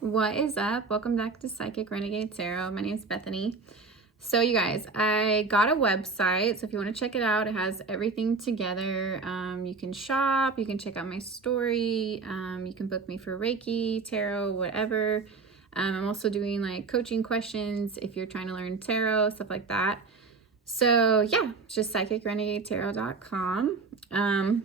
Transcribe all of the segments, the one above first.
What is up? Welcome back to Psychic Renegade Tarot. My name is Bethany. So you guys, I got a website. So if you want to check it out, it has everything together. You can shop, you can check out my story, you can book me for Reiki, tarot, whatever. I'm also doing like coaching questions if you're trying to learn tarot, stuff like that. So yeah, just psychicrenegadetarot.com.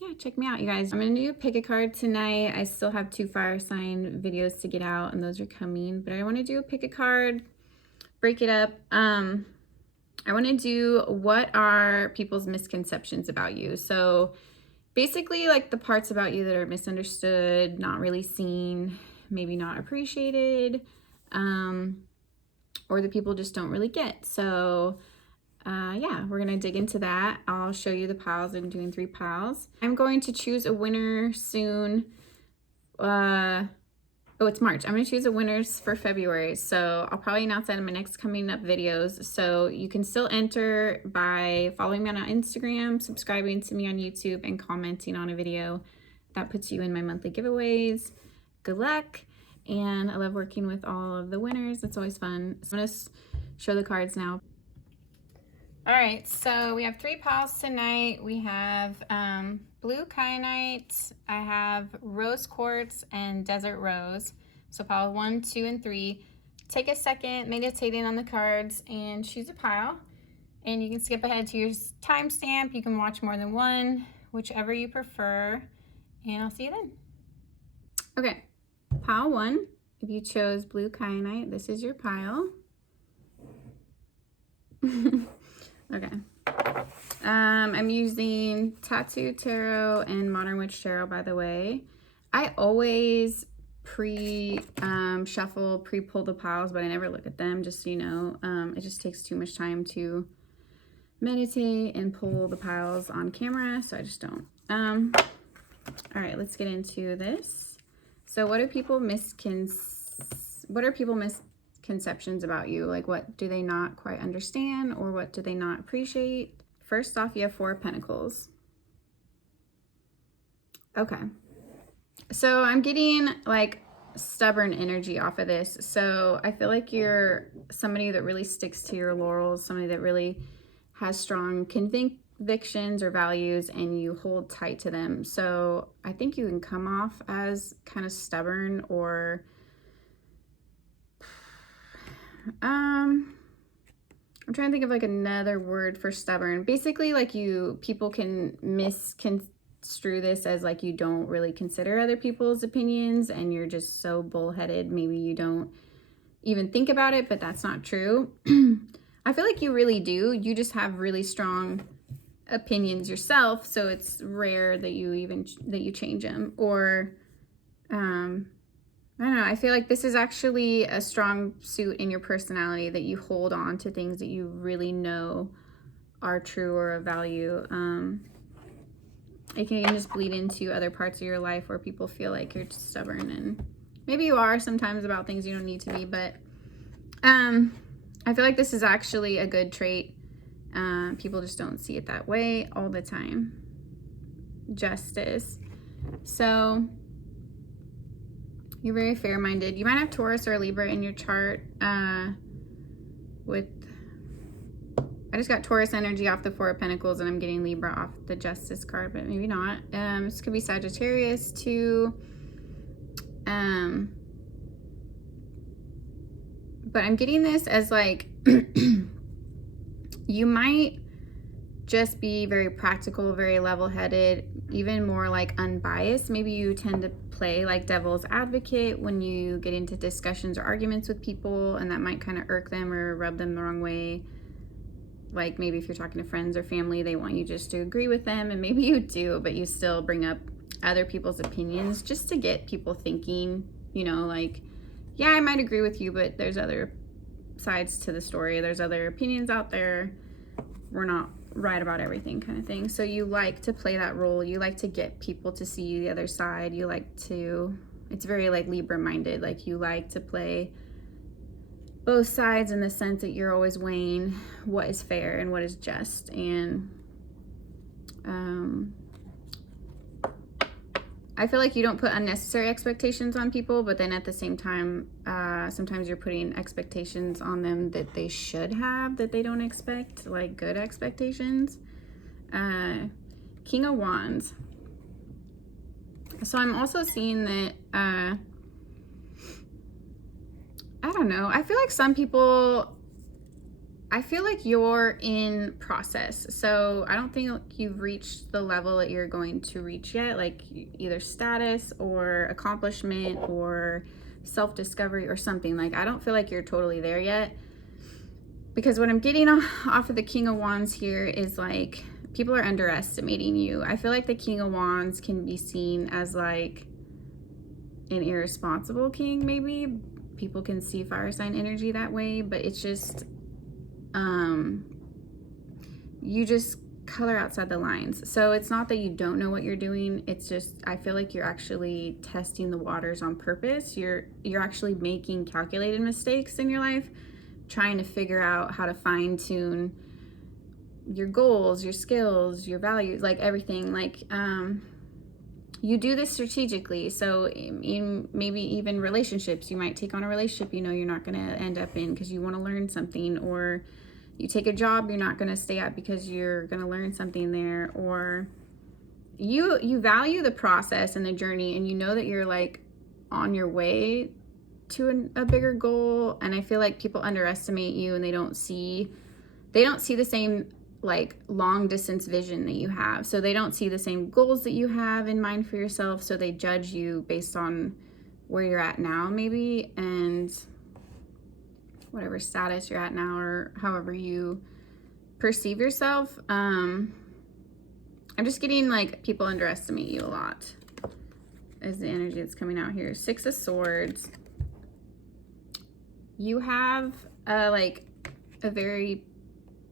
Yeah, check me out, you guys. I'm gonna do a pick a card tonight. I still have 2 fire sign videos to get out, and those are coming. But I want to do a pick a card, break it up. I want to do what are people's misconceptions about you. So basically, like the parts about you that are misunderstood, not really seen, maybe not appreciated, or that people just don't really get. So yeah, we're gonna dig into that. I'll show you the piles. I'm doing 3 piles. I'm going to choose a winner soon. Oh, it's March. I'm gonna choose a winners for February, so I'll probably announce that in my next coming up videos. So you can still enter by following me on Instagram, subscribing to me on YouTube, and commenting on a video. That puts you in my monthly giveaways. Good luck, and I love working with all of the winners. It's always fun. So I'm gonna show the cards now. All right, so we have 3 piles tonight. We have blue kyanite, I have rose quartz, and desert rose. So pile 1, 2, and 3. Take a second meditating on the cards and choose a pile. And you can skip ahead to your timestamp. You can watch more than one, whichever you prefer. And I'll see you then. Okay, pile 1. If you chose blue kyanite, this is your pile. Okay. I'm using Tattoo Tarot and Modern Witch Tarot, by the way. I always shuffle, pre-pull the piles, but I never look at them, just so you know. It just takes too much time to meditate and pull the piles on camera, so I just don't. All right, let's get into this. So what are people misconceptions about you? Like, what do they not quite understand, or what do they not appreciate? First off, you have 4 of Pentacles. Okay, so I'm getting like stubborn energy off of this. So I feel like you're somebody that really sticks to your laurels, somebody that really has strong convictions or values, and you hold tight to them. So I think you can come off as kind of stubborn, or I'm trying to think of like another word for stubborn. Basically, like people can misconstrue this as like you don't really consider other people's opinions and you're just so bullheaded. Maybe you don't even think about it, but that's not true. I feel like you really do. You just have really strong opinions yourself, so it's rare that you change them. Or I don't know, I feel like this is actually a strong suit in your personality, that you hold on to things that you really know are true or of value. It can just bleed into other parts of your life where people feel like you're just stubborn, and maybe you are sometimes about things you don't need to be, but I feel like this is actually a good trait. People just don't see it that way all the time. Justice. So you're very fair-minded. You might have Taurus or Libra in your chart. I just got Taurus energy off the 4 of Pentacles, and I'm getting Libra off the Justice card, but maybe not. This could be Sagittarius too. But I'm getting this as like you might just be very practical, very level-headed, even more like unbiased. Maybe you tend to play like devil's advocate when you get into discussions or arguments with people, and that might kind of irk them or rub them the wrong way. Like maybe if you're talking to friends or family, they want you just to agree with them, and maybe you do, but you still bring up other people's opinions just to get people thinking, you know, like, yeah, I might agree with you, but there's other sides to the story. There's other opinions out there. We're not right about everything, kind of thing. So you like to play that role. You like to get people to see the other side. You like to, it's very like Libra minded. Like you like to play both sides in the sense that you're always weighing what is fair and what is just. And I feel like you don't put unnecessary expectations on people, but then at the same time, sometimes you're putting expectations on them that they should have, that they don't expect, like good expectations. King of Wands. So I'm also seeing that, I don't know, I feel like some people, I feel like you're in process. So I don't think you've reached the level that you're going to reach yet, like either status or accomplishment or self-discovery or something. Like, I don't feel like you're totally there yet, because what I'm getting off of the King of Wands here is like, people are underestimating you. I feel like the King of Wands can be seen as like an irresponsible king, maybe. People can see fire sign energy that way, but it's just, you just color outside the lines. So it's not that you don't know what you're doing. It's just, I feel like you're actually testing the waters on purpose. You're actually making calculated mistakes in your life, trying to figure out how to fine tune your goals, your skills, your values, like everything. Like, you do this strategically. So in maybe even relationships, you might take on a relationship you know you're not going to end up in because you want to learn something, or you take a job you're not going to stay at because you're going to learn something there, or you value the process and the journey, and you know that you're like on your way to a bigger goal. And I feel like people underestimate you, and they don't see the same like long distance vision that you have. So they don't see the same goals that you have in mind for yourself. So they judge you based on where you're at now, maybe, and whatever status you're at now, or however you perceive yourself. I'm just getting like people underestimate you a lot is the energy that's coming out here. Six of Swords. You have like a very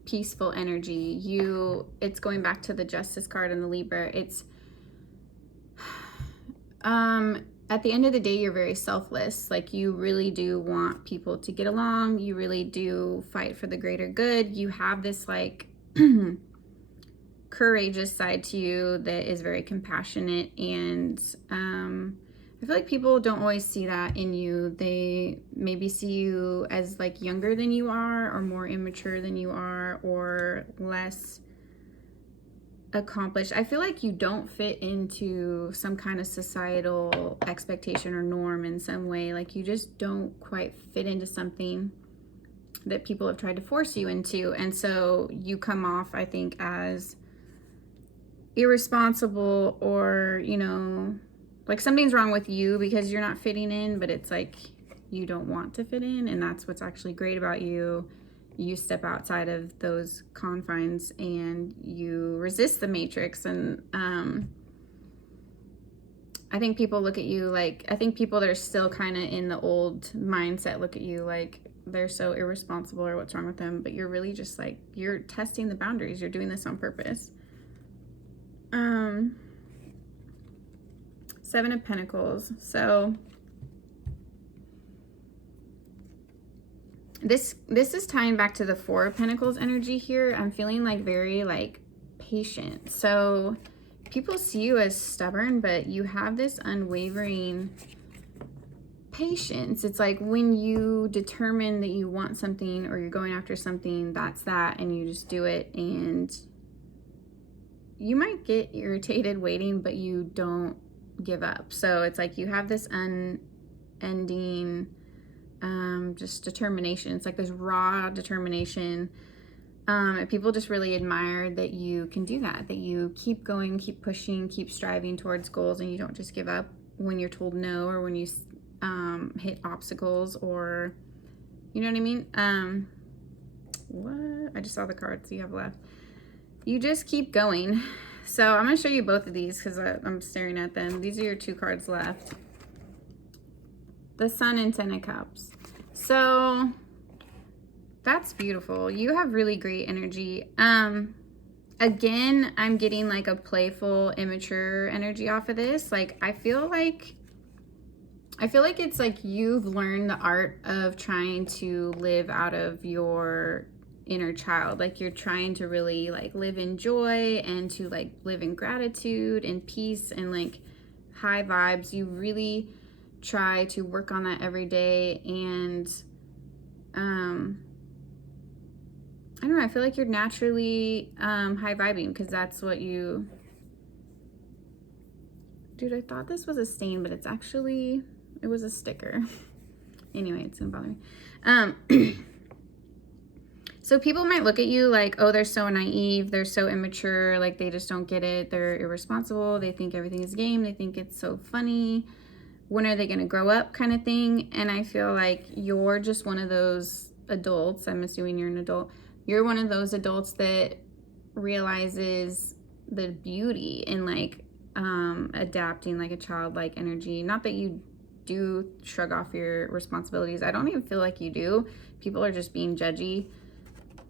peaceful energy. It's going back to the Justice card and the Libra. It's at the end of the day, you're very selfless. Like, you really do want people to get along. You really do fight for the greater good. You have this like courageous side to you that is very compassionate, and I feel like people don't always see that in you. They maybe see you as like younger than you are, or more immature than you are, or less accomplished. I feel like you don't fit into some kind of societal expectation or norm in some way. Like, you just don't quite fit into something that people have tried to force you into. And so you come off, I think, as irresponsible, or, you know, like something's wrong with you because you're not fitting in, but it's like you don't want to fit in. And that's what's actually great about you. You step outside of those confines and you resist the matrix. And I think people look at you like, I think people that are still kind of in the old mindset look at you like they're so irresponsible, or what's wrong with them. But you're really just like, you're testing the boundaries. You're doing this on purpose. Seven of Pentacles. So this is tying back to the Four of Pentacles energy here. I'm feeling like very like patient. So people see you as stubborn, but you have this unwavering patience. It's like when you determine that you want something, or you're going after something, that's that, and you just do it. And you might get irritated waiting, but you don't give up. So it's like you have this unending just determination. It's like this raw determination. And people just really admire that you can do that, that you keep going, keep pushing, keep striving towards goals, and you don't just give up when you're told no, or when you hit obstacles, or, you know what I mean? What? I just saw the cards you have left. You just keep going. So I'm going to show you both of these because I'm staring at them. These are your two cards left. The Sun and Ten of Cups. So that's beautiful. You have really great energy. Again, I'm getting like a playful, immature energy off of this. Like, I feel like it's like you've learned the art of trying to live out of your inner child. Like, you're trying to really like live in joy, and to like live in gratitude and peace, and like high vibes. You really try to work on that every day, and I don't know, I feel like you're naturally high vibing, because that's what you... Dude, I thought this was a stain, but it's actually, it was a sticker. Anyway, it's gonna bother me. So people might look at you like, oh, they're so naive, they're so immature, like they just don't get it, they're irresponsible, they think everything is game, they think it's so funny, when are they gonna grow up, kind of thing. And I feel like you're just one of those adults, I'm assuming you're an adult, you're one of those adults that realizes the beauty in like adapting like a childlike energy. Not that you do shrug off your responsibilities, I don't even feel like you do. People are just being judgy,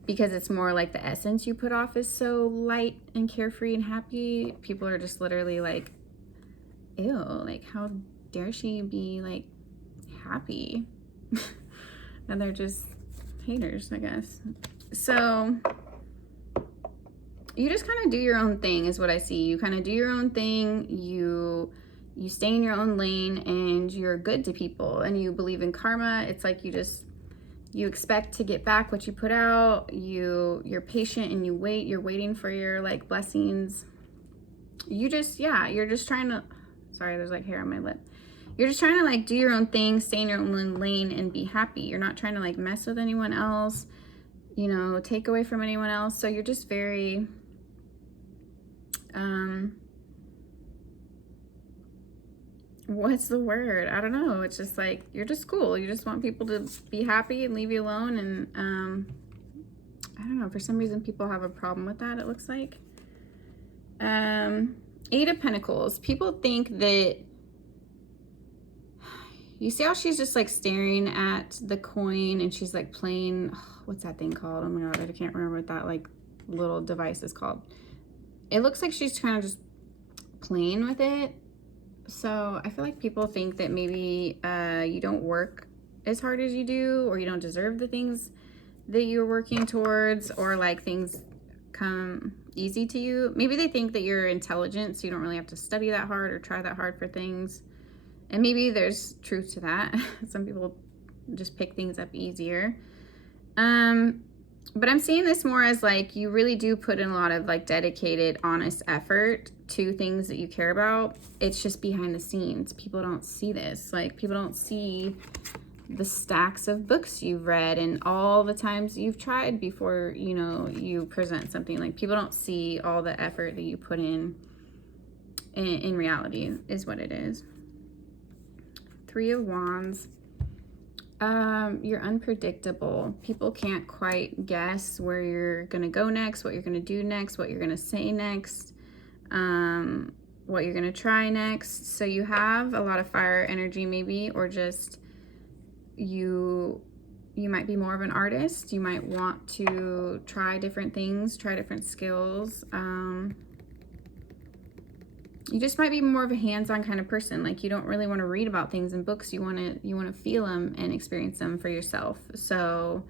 because it's more like the essence you put off is so light and carefree and happy. People are just literally like, ew, like how dare she be like happy? And they're just haters, I guess. So you just kind of do your own thing is what I see. You kind of do your own thing. You stay in your own lane, and you're good to people, and you believe in karma. It's like you expect to get back what you put out. You're patient and you wait. You're waiting for your like blessings. You just, yeah, you're just trying to, sorry, there's like hair on my lip. You're just trying to like do your own thing, stay in your own lane, and be happy. You're not trying to like mess with anyone else, you know, take away from anyone else. So you're just very, what's the word? I don't know. It's just like, you're just cool. You just want people to be happy and leave you alone. And I don't know, for some reason people have a problem with that, it looks like. 8 of Pentacles. People think that, you see how she's just like staring at the coin, and she's like playing, what's that thing called? Oh my God, I can't remember what that like little device is called. It looks like she's kind of just playing with it. So I feel like people think that maybe you don't work as hard as you do, or you don't deserve the things that you're working towards, or like things come easy to you. Maybe they think that you're intelligent, so you don't really have to study that hard or try that hard for things. And maybe there's truth to that. Some people just pick things up easier. But I'm seeing this more as like, you really do put in a lot of like dedicated, honest effort to things that you care about. It's just behind the scenes. People don't see this. Like, people don't see the stacks of books you've read and all the times you've tried before, you know, you present something. Like, people don't see all the effort that you put in reality is what it is. 3 of Wands. You're unpredictable. People can't quite guess where you're gonna go next, what you're gonna do next, what you're gonna say next, what you're gonna try next. So you have a lot of fire energy maybe, or just you might be more of an artist. You might want to try different things, try different skills. You just might be more of a hands-on kind of person. Like, you don't really want to read about things in books. You want to feel them and experience them for yourself. So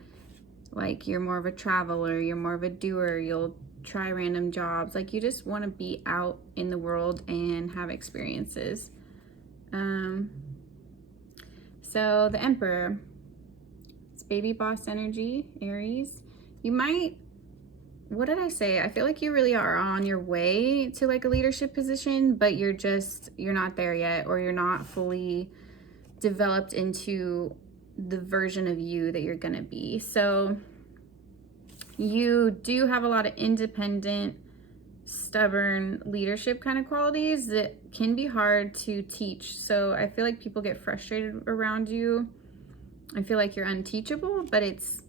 like, you're more of a traveler, you're more of a doer, you'll try random jobs. Like, you just want to be out in the world and have experiences. So the Emperor, it's baby boss energy, Aries. You might, what did I say? I feel like you really are on your way to like a leadership position, but you're not there yet, or you're not fully developed into the version of you that you're gonna be. So you do have a lot of independent, stubborn leadership kind of qualities that can be hard to teach. So I feel like people get frustrated around you. I feel like you're unteachable, but it's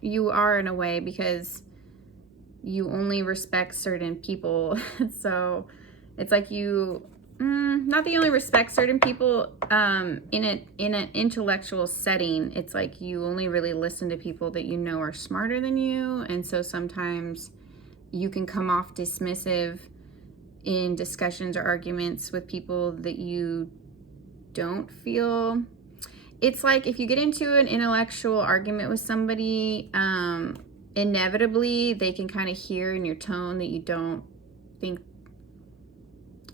you are in a way, because you only respect certain people. So it's like you not that you only respect certain people in an intellectual setting. It's like you only really listen to people that you know are smarter than you. And so sometimes you can come off dismissive in discussions or arguments with people that you don't feel. It's like, if you get into an intellectual argument with somebody, inevitably they can kind of hear in your tone that you don't think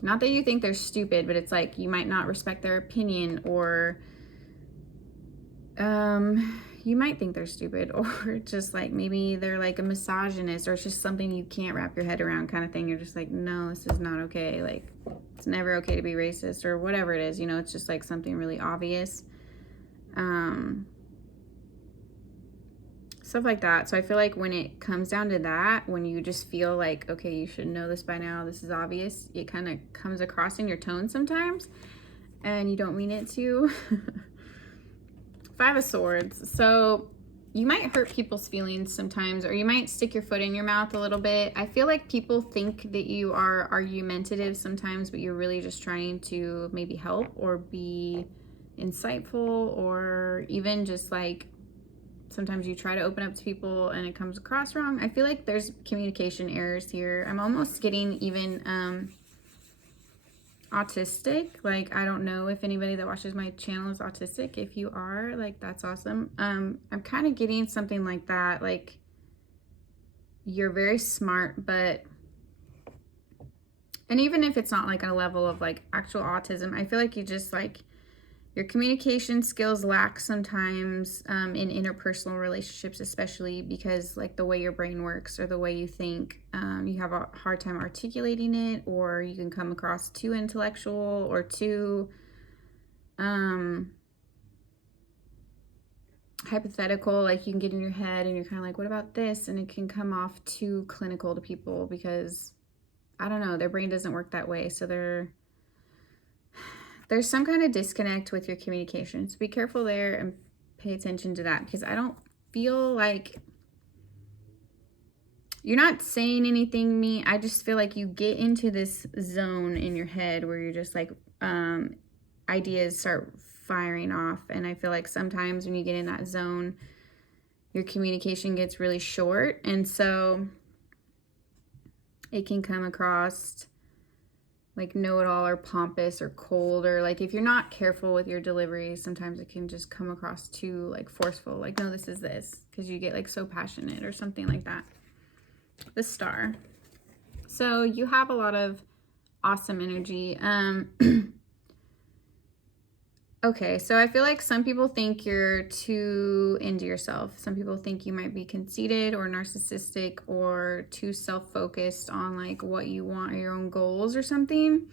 not that you think they're stupid, but it's like you might not respect their opinion, or you might think they're stupid, or just like maybe they're like a misogynist, or it's just something you can't wrap your head around kind of thing. You're just like, no, this is not okay. Like, it's never okay to be racist or whatever it is, you know. It's just like something really obvious, stuff like that. So I feel like when it comes down to that, when you just feel like, okay, you should know this by now, this is obvious, it kind of comes across in your tone sometimes, and you don't mean it to. Five of Swords. So you might hurt people's feelings sometimes, or you might stick your foot in your mouth a little bit. I feel like people think that you are argumentative sometimes, but you're really just trying to maybe help or be insightful, or even just like sometimes you try to open up to people and it comes across wrong. I feel like there's communication errors here. I'm almost getting even autistic. Like, I don't know if anybody that watches my channel is autistic. If you are, like, that's awesome. I'm kind of getting something like that. Like, you're very smart, but, and even if it's not like a level of like actual autism, I feel like you just like, your communication skills lack sometimes in interpersonal relationships, especially because like the way your brain works or the way you think, you have a hard time articulating it, or you can come across too intellectual or too hypothetical. Like, you can get in your head and you're kind of like, what about this? And it can come off too clinical to people because, I don't know, their brain doesn't work that way. So there's some kind of disconnect with your communication. So be careful there and pay attention to that, because I don't feel like you're not saying anything mean. I just feel like you get into this zone in your head where you're just like, ideas start firing off. And I feel like sometimes when you get in that zone, your communication gets really short. And so it can come across like know-it-all or pompous or cold, or like if you're not careful with your delivery, sometimes it can just come across too like forceful, like, no, this is this, because you get like so passionate or something like that. The Star. So you have a lot of awesome energy. Okay, so I feel like some people think you're too into yourself. Some people think you might be conceited or narcissistic or too self-focused on like what you want or your own goals or something.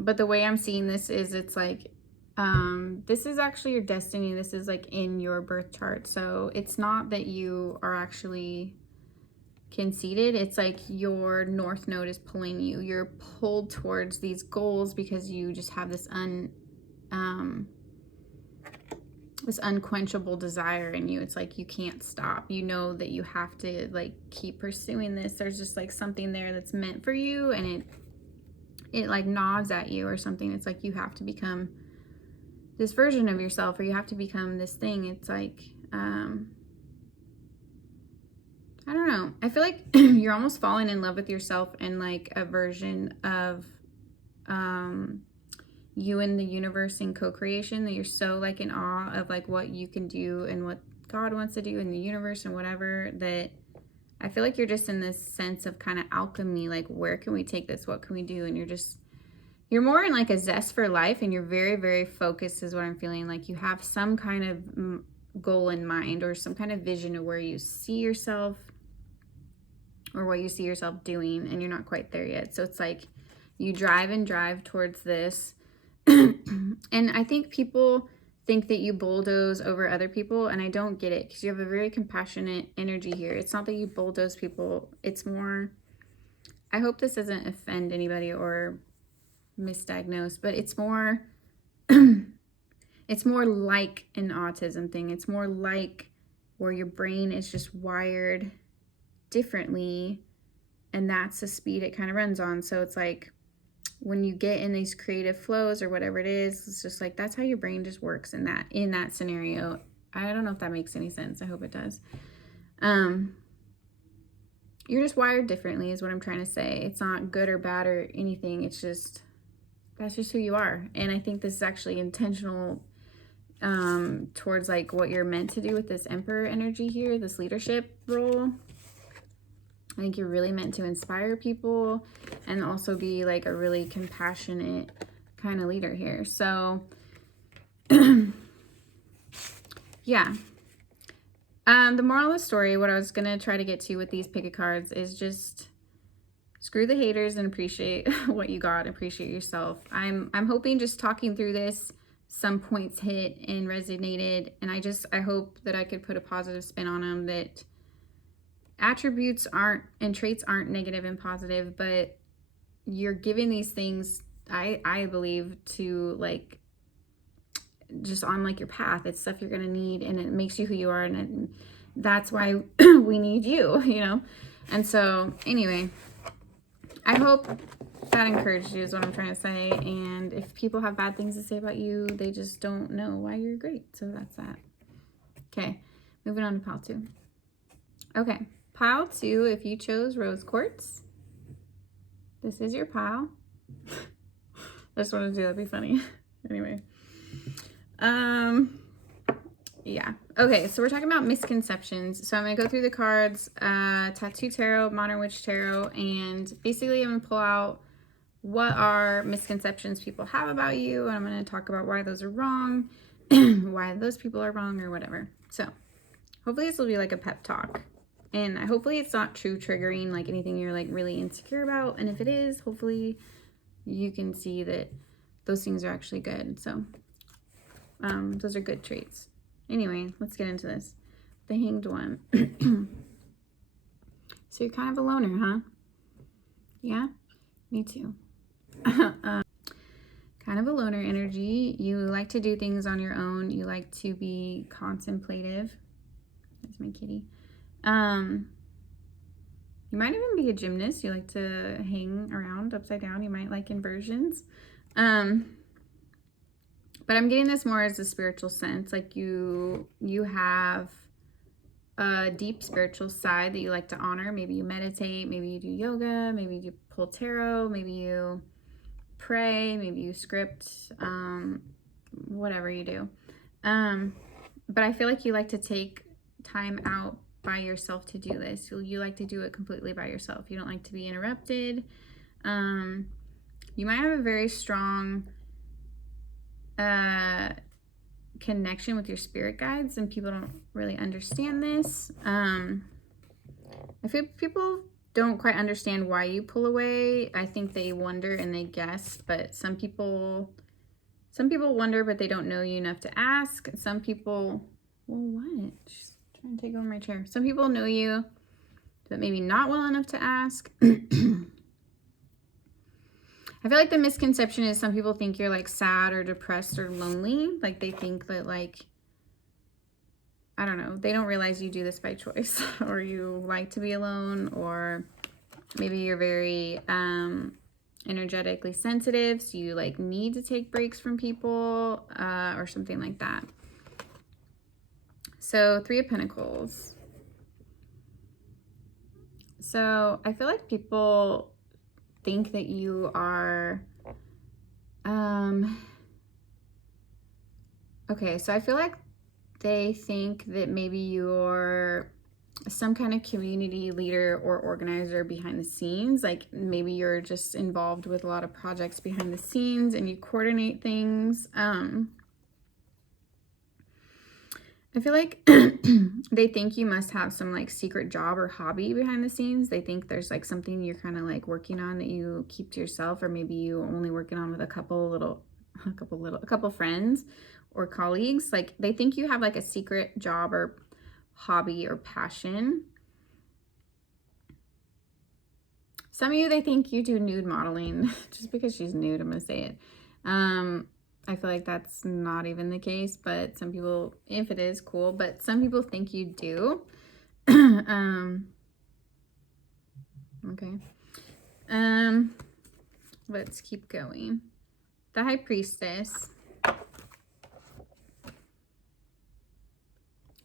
But the way I'm seeing this is, it's like, this is actually your destiny. This is like in your birth chart. So it's not that you are actually conceited. It's like your north node is pulling you. You're pulled towards these goals because you just have this this unquenchable desire in you. It's like you can't stop. You know that you have to like keep pursuing this. There's just like something there that's meant for you, and it like gnaws at you or something. It's like you have to become this version of yourself, or you have to become this thing. It's like, I don't know. I feel like you're almost falling in love with yourself and like a version of you in the universe in co-creation, that you're so like in awe of like what you can do and what God wants to do in the universe and whatever, that I feel like you're just in this sense of kind of alchemy, like, where can we take this? What can we do? And you're more in like a zest for life, and you're very, very focused is what I'm feeling. Like, you have some kind of goal in mind, or some kind of vision of where you see yourself or what you see yourself doing, and you're not quite there yet. So it's like you drive and drive towards this. And I think people think that you bulldoze over other people, and I don't get it, because you have a very compassionate energy here. It's not that you bulldoze people. It's more, I hope this doesn't offend anybody or misdiagnose, but it's more it's more like an autism thing. It's more like where your brain is just wired differently, and that's the speed it kind of runs on. So it's like, when you get in these creative flows or whatever it is, it's just like, that's how your brain just works in that scenario. I don't know if that makes any sense. I hope it does. You're just wired differently is what I'm trying to say. It's not good or bad or anything. It's just, that's just who you are. And I think this is actually intentional towards like what you're meant to do with this Emperor energy here, this leadership role. I think you're really meant to inspire people and also be like a really compassionate kind of leader here. So, yeah. The moral of the story, what I was going to try to get to with these pick a cards is just screw the haters and appreciate what you got. Appreciate yourself. I'm hoping just talking through this, some points hit and resonated. And I hope that I could put a positive spin on them, that attributes aren't and traits aren't negative and positive, but you're giving these things, I believe, to like just on like your path. It's stuff you're gonna need, and it makes you who you are, and that's why we need you, you know. And so anyway, I hope that encouraged you is what I'm trying to say. And if people have bad things to say about you, they just don't know why you're great. So that's that. Okay, moving on to pile 2. Okay, pile 2, if you chose rose quartz, this is your pile. I just wanted to do that'd be funny. Anyway. Yeah. Okay, so we're talking about misconceptions. So I'm going to go through the cards, Tattoo Tarot, Modern Witch Tarot, and basically I'm going to pull out what are misconceptions people have about you, and I'm going to talk about why those are wrong, why those people are wrong, or whatever. So hopefully this will be like a pep talk, and hopefully it's not too triggering, like anything you're like really insecure about, and if it is, hopefully you can see that those things are actually good. So those are good traits. Anyway, let's get into this. The Hanged One. So you're kind of a loner, huh? Yeah, me too. Kind of a loner energy. You like to do things on your own. You like to be contemplative. That's my kitty. You might even be a gymnast. You like to hang around upside down. You might like inversions. But I'm getting this more as a spiritual sense. Like you have a deep spiritual side that you like to honor. Maybe you meditate, maybe you do yoga, maybe you pull tarot, maybe you pray, maybe you script, whatever you do. But I feel like you like to take time out by yourself to do this. You like to do it completely by yourself. You don't like to be interrupted. You might have a very strong connection with your spirit guides, and people don't really understand this. I feel people don't quite understand why you pull away. I think they wonder and they guess, but some people wonder, but they don't know you enough to ask. Some people, well, what? She's trying to take over my chair. Some people know you, but maybe not well enough to ask. I feel like the misconception is some people think you're like sad or depressed or lonely. Like they think that like, I don't know, they don't realize you do this by choice, or you like to be alone, or maybe you're very energetically sensitive, so you like need to take breaks from people, or something like that. So 3 of Pentacles. So I feel like people think that you are okay, so I feel like they think that maybe you're some kind of community leader or organizer behind the scenes. Like maybe you're just involved with a lot of projects behind the scenes and you coordinate things. I feel like they think you must have some like secret job or hobby behind the scenes. They think there's like something you're kind of like working on that you keep to yourself, or maybe you only working on with a couple friends or colleagues. Like they think you have like a secret job or hobby or passion. Some of you, they think you do nude modeling. Just because she's nude, I'm gonna say it. I feel like that's not even the case, but some people, if it is, cool, but some people think you do. Okay. Let's keep going. The High Priestess.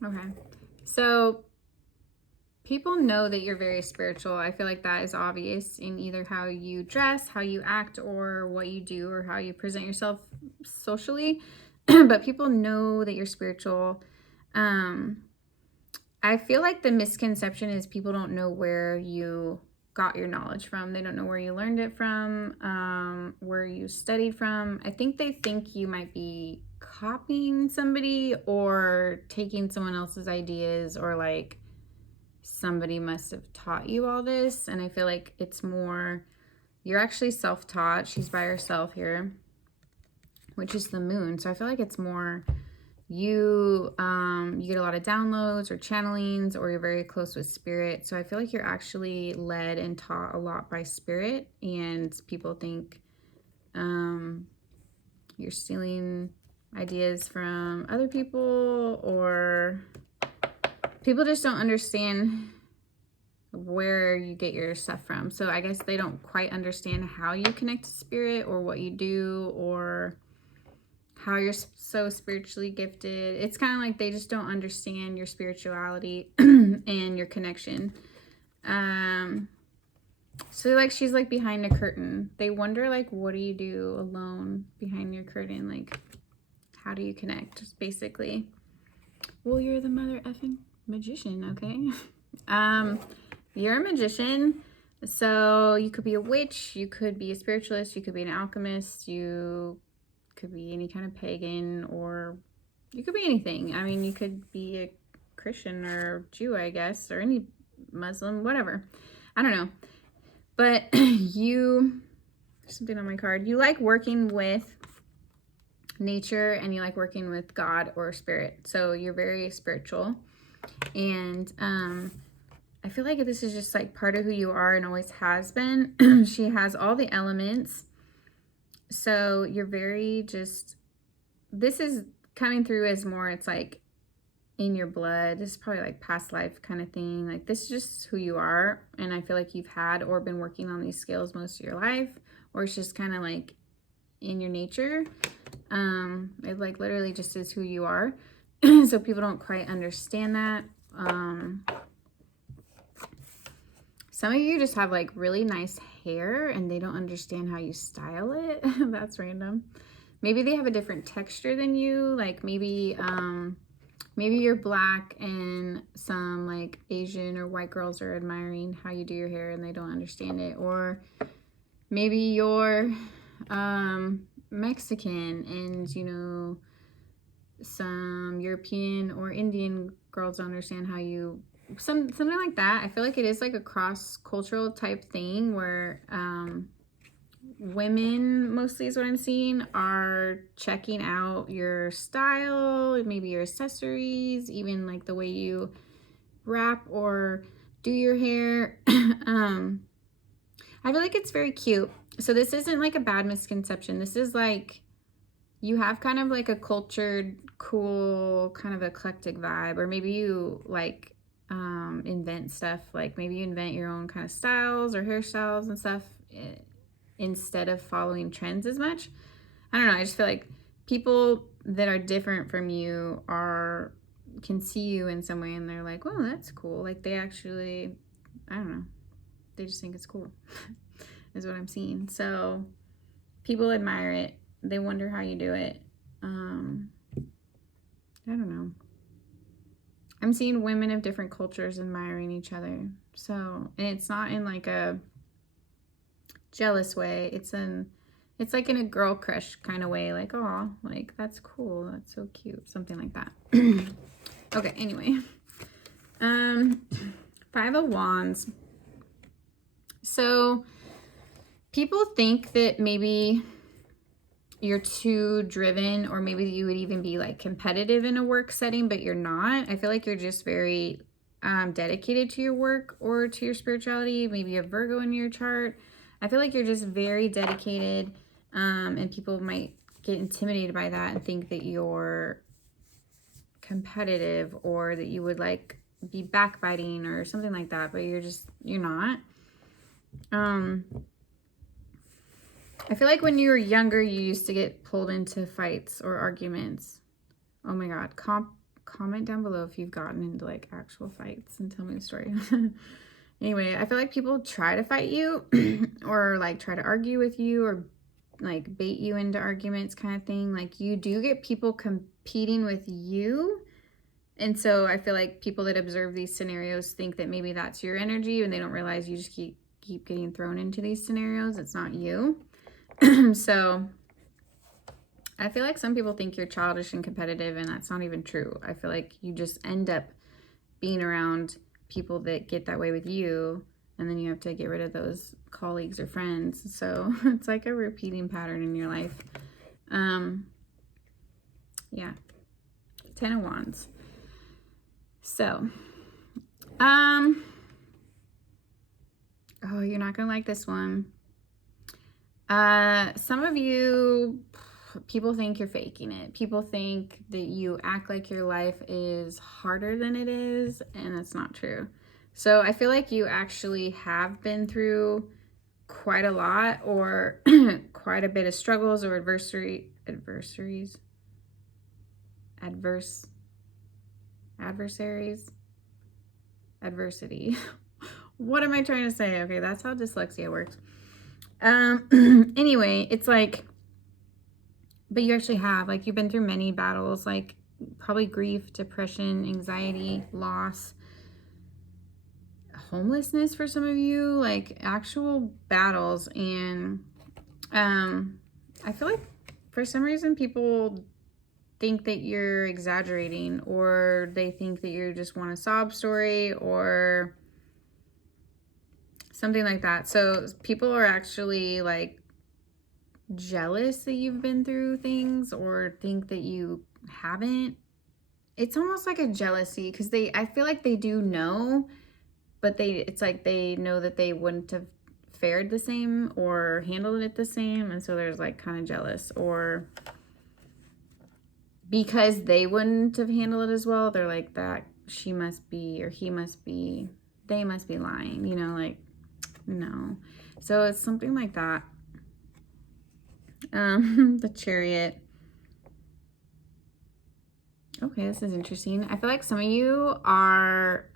Okay. So people know that you're very spiritual. I feel like that is obvious in either how you dress, how you act, or what you do, or how you present yourself socially. But people know that you're spiritual. I feel like the misconception is people don't know where you got your knowledge from. They don't know where you learned it from, where you studied from. I think they think you might be copying somebody or taking someone else's ideas, or like somebody must have taught you all this. And I feel like it's more, you're actually self-taught. She's by herself here, which is the moon. So I feel like it's more you get a lot of downloads or channelings, or you're very close with spirit. So I feel like you're actually led and taught a lot by spirit, and people think you're stealing ideas from other people, or people just don't understand where you get your stuff from. So I guess they don't quite understand how you connect to spirit, or what you do, or how you're so spiritually gifted. It's kind of like they just don't understand your spirituality and your connection. So like she's like behind a curtain. They wonder like, what do you do alone behind your curtain? Like, how do you connect? Just basically. Well, you're the mother effing magician, okay? You're a magician. So you could be a witch, you could be a spiritualist, you could be an alchemist, you could be any kind of pagan, or you could be anything. I mean, you could be a Christian or Jew, I guess, or any Muslim, whatever. I don't know. But there's something on my card. You like working with nature, and you like working with God or spirit. So you're very spiritual. And I feel like this is just like part of who you are and always has been. She has all the elements. So you're very just, this is coming through as more, it's like in your blood. This is probably like past life kind of thing. Like this is just who you are. And I feel like you've had or been working on these skills most of your life, or it's just kind of like in your nature. It like literally just is who you are. So people don't quite understand that. Some of you just have like really nice hair and they don't understand how you style it. That's random. Maybe they have a different texture than you. Like maybe you're black and some like Asian or white girls are admiring how you do your hair and they don't understand it. Or maybe you're Mexican and, you know, some European or Indian girls don't understand how you, something like that. I feel like it is like a cross-cultural type thing where women, mostly is what I'm seeing, are checking out your style, maybe your accessories, even like the way you wrap or do your hair. I feel like it's very cute. So this isn't like a bad misconception. This is like, you have kind of like a cultured, cool, kind of eclectic vibe, or maybe you like invent stuff. Like maybe you invent your own kind of styles or hairstyles and stuff instead of following trends as much. I don't know. I just feel like people that are different from you can see you in some way and they're like, oh, that's cool. Like they actually, I don't know. They just think it's cool is what I'm seeing. So people admire it. They wonder how you do it. I don't know. I'm seeing women of different cultures admiring each other. So, and it's not in like a jealous way. It's like in a girl crush kind of way. Like, oh, like that's cool. That's so cute. Something like that. Okay, anyway. 5 of Wands. So people think that maybe you're too driven, or maybe you would even be like competitive in a work setting, but you're not. I feel like you're just very dedicated to your work or to your spirituality. Maybe a Virgo in your chart. I feel like you're just very dedicated, and people might get intimidated by that and think that you're competitive, or that you would like be backbiting or something like that, but you're not. I feel like when you were younger, you used to get pulled into fights or arguments. Oh my God. Comment down below if you've gotten into like actual fights and tell me the story. Anyway, I feel like people try to fight you or like try to argue with you or like bait you into arguments kind of thing. Like you do get people competing with you And so I feel like people that observe these scenarios think that maybe that's your energy, and they don't realize you just keep getting thrown into these scenarios. It's not you. So I feel like some people think you're childish and competitive, and that's not even true. I feel like you just end up being around people that get that way with you, and then you have to get rid of those colleagues or friends. So it's like a repeating pattern in your life. Yeah. 10 of Wands. So, oh, you're not gonna like this one. Some of you, people think you're faking it. People think that you act like your life is harder than it is, and that's not true. So I feel like you actually have been through quite a lot, or quite a bit of struggles or adversity. What am I trying to say? Okay, that's how dyslexia works. Anyway, it's like, but you actually have, like, you've been through many battles, like probably grief, depression, anxiety, loss, homelessness for some of you, like actual battles. And I feel like for some reason people think that you're exaggerating, or they think that you just want a sob story or something like that. So people are actually like jealous that you've been through things, or think that you haven't. It's almost like a jealousy, because I feel like they do know, but it's like they know that they wouldn't have fared the same or handled it the same, and so there's like kind of jealous, or because they wouldn't have handled it as well, they're like, that she must be, or he must be, they must be lying, you know, like, no. So it's something like that. The Chariot. Okay, this is interesting. I feel like some of you are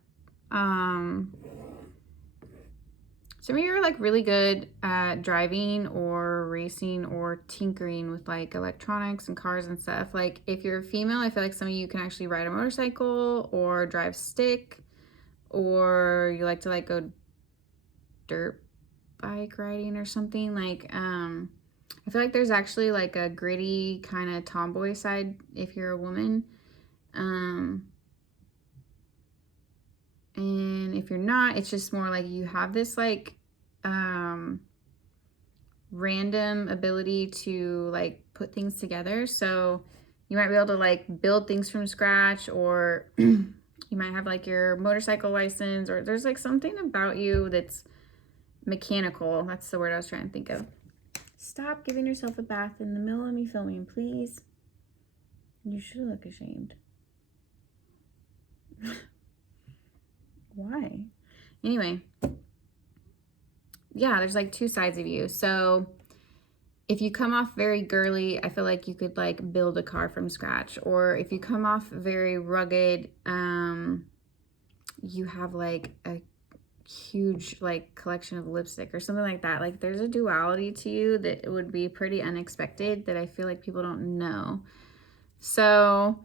like really good at driving or racing or tinkering with like electronics and cars and stuff. Like if you're a female, I feel like some of you can actually ride a motorcycle or drive stick, or you like to like go dirt bike riding or something. Like I feel like there's actually like a gritty kind of tomboy side if you're a woman. And if you're not, it's just more like you have this like random ability to like put things together. So you might be able to like build things from scratch, or you might have like your motorcycle license, or there's like something about you that's mechanical. That's the word I was trying to think of. Stop giving yourself a bath in the middle of me filming, please. You should look ashamed. Why? Anyway, yeah, there's like two sides of you. So if you come off very girly, I feel like you could like build a car from scratch. Or if you come off very rugged, you have like a huge like collection of lipstick or something like that. Like there's a duality to you that would be pretty unexpected, that I feel like people don't know. So